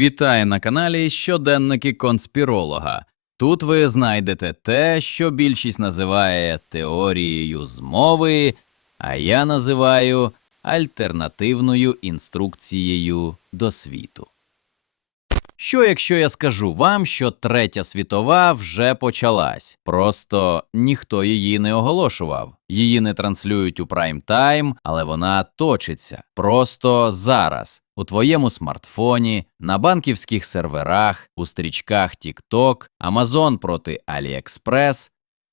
Вітаю на каналі Щоденники конспіролога. Тут ви знайдете те, що більшість називає теорією змови, а я називаю альтернативною інструкцією до світу. Що якщо я скажу вам, що третя світова вже почалась? Просто ніхто її не оголошував. Її не транслюють у прайм-тайм, але вона точиться просто зараз. У твоєму смартфоні, на банківських серверах, у стрічках TikTok, Amazon проти AliExpress,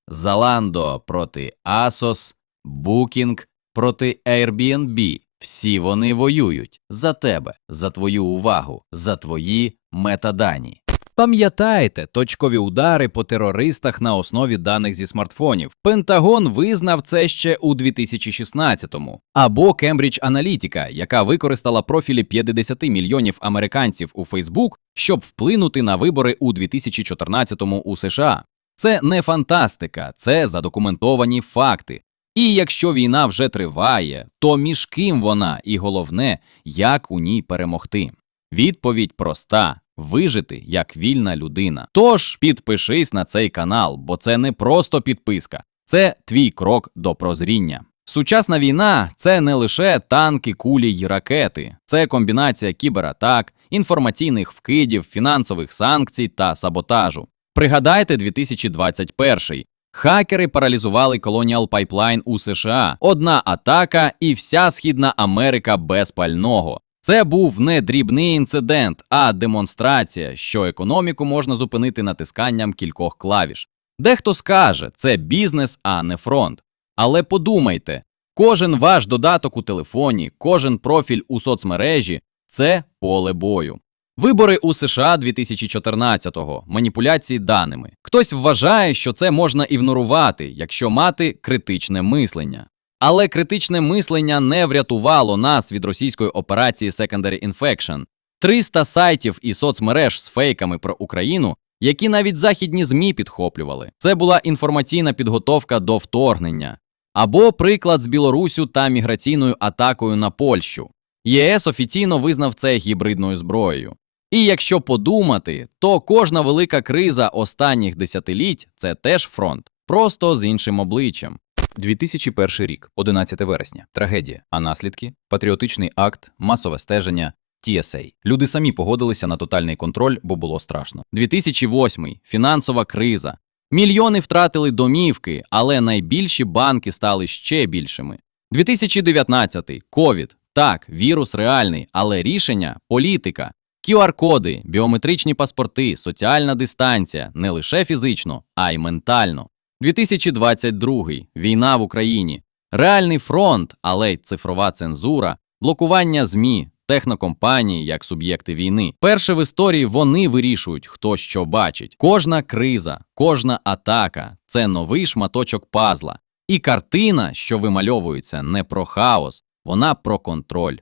Zalando проти Asos, Booking проти Airbnb. Всі вони воюють за тебе, за твою увагу, за твої метадані. Пам'ятайте точкові удари по терористах на основі даних зі смартфонів. Пентагон визнав це ще у 2016-му. Або Кембридж Аналітика, яка використала профілі 50 мільйонів американців у Фейсбук, щоб вплинути на вибори у 2014-му у США. Це не фантастика, це задокументовані факти. І якщо війна вже триває, то між ким вона і головне, як у ній перемогти? Відповідь проста: вижити як вільна людина. Тож підпишись на цей канал, бо це не просто підписка, це твій крок до прозріння. Сучасна війна це не лише танки, кулі й ракети, це комбінація кібератак, інформаційних вкидів, фінансових санкцій та саботажу. Пригадайте 2021 Хакери паралізували Colonial Pipeline у США. Одна атака і вся Східна Америка без пального. Це був не дрібний інцидент, а демонстрація, що економіку можна зупинити натисканням кількох клавіш. Дехто скаже, це бізнес, а не фронт. Але подумайте, кожен ваш додаток у телефоні, кожен профіль у соцмережі це поле бою. Вибори у США 2014-го, маніпуляції даними. Хтось вважає, що це можна ігнорувати, якщо мати критичне мислення. Але критичне мислення не врятувало нас від російської операції Secondary Infection. 300 сайтів і соцмереж з фейками про Україну, які навіть західні ЗМІ підхоплювали. Це була інформаційна підготовка до вторгнення. Або приклад з Білорусю та міграційною атакою на Польщу. ЄС офіційно визнав це гібридною зброєю. І якщо подумати, то кожна велика криза останніх десятиліть це теж фронт, просто з іншим обличчям. 2001 рік, 11 вересня. Трагедія. А наслідки? Патріотичний акт, масове стеження, TSA. Люди самі погодилися на тотальний контроль, бо було страшно. 2008 фінансова криза. Мільйони втратили домівки, але найбільші банки стали ще більшими. 2019 ковід. Так, вірус реальний, але рішення політика. QR-коди, біометричні паспорти, соціальна дистанція не лише фізично, а й ментально. 2022 війна в Україні, реальний фронт, але й цифрова цензура, блокування ЗМІ, технокомпанії як суб'єкти війни. Перше в історії вони вирішують, хто що бачить. Кожна криза, кожна атака це новий шматочок пазла. І картина, що вимальовується, не про хаос, вона про контроль.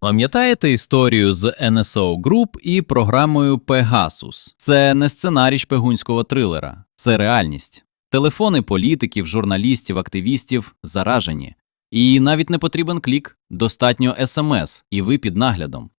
Пам'ятаєте історію з NSO Group і програмою Pegasus? Це не сценарій шпигунського трилера, це реальність. Телефони політиків, журналістів, активістів заражені. І навіть не потрібен клік, достатньо смс, і ви під наглядом.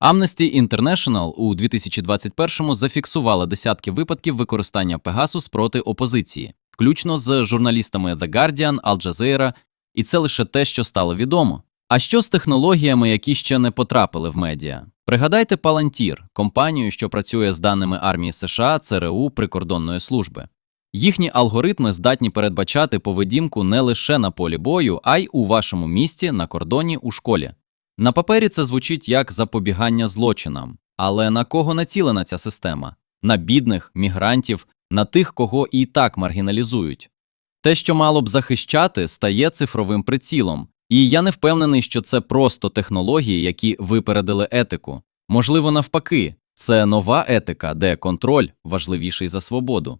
Amnesty International у 2021-му зафіксувала десятки випадків використання Pegasus проти опозиції, включно з журналістами The Guardian, Al Jazeera, і це лише те, що стало відомо. А що з технологіями, які ще не потрапили в медіа? Пригадайте Palantir, компанію, що працює з даними армії США, ЦРУ прикордонної служби. Їхні алгоритми здатні передбачати поведінку не лише на полі бою, а й у вашому місті, на кордоні, у школі. На папері це звучить як запобігання злочинам. Але на кого націлена ця система? На бідних, мігрантів, на тих, кого і так маргіналізують. Те, що мало б захищати, стає цифровим прицілом. І я не впевнений, що це просто технології, які випередили етику. Можливо, навпаки, це нова етика, де контроль важливіший за свободу.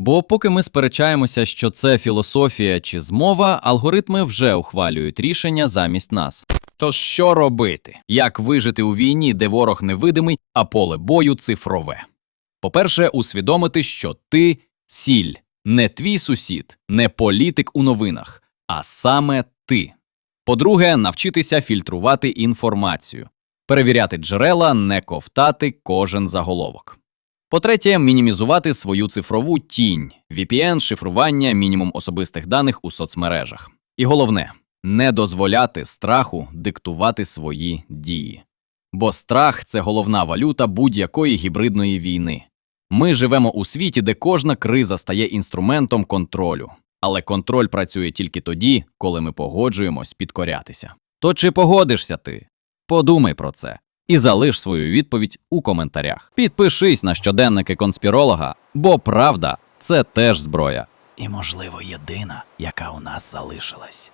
Бо поки ми сперечаємося, що це філософія чи змова, алгоритми вже ухвалюють рішення замість нас. То що робити? Як вижити у війні, де ворог невидимий, а поле бою цифрове? По-перше, усвідомити, що ти сіль, не твій сусід, не політик у новинах, а саме ти. По-друге, навчитися фільтрувати інформацію. перевіряти джерела, не ковтати кожен заголовок. По-третє, мінімізувати свою цифрову тінь, VPN, шифрування, мінімум особистих даних у соцмережах. І головне, не дозволяти страху диктувати свої дії. Бо страх це головна валюта будь-якої гібридної війни. Ми живемо у світі, де кожна криза стає інструментом контролю. Але контроль працює тільки тоді, коли ми погоджуємось підкорятися. То чи погодишся ти? Подумай про це і залиш свою відповідь у коментарях. Підпишись на щоденники конспіролога, бо правда це теж зброя. І, можливо, єдина, яка у нас залишилась.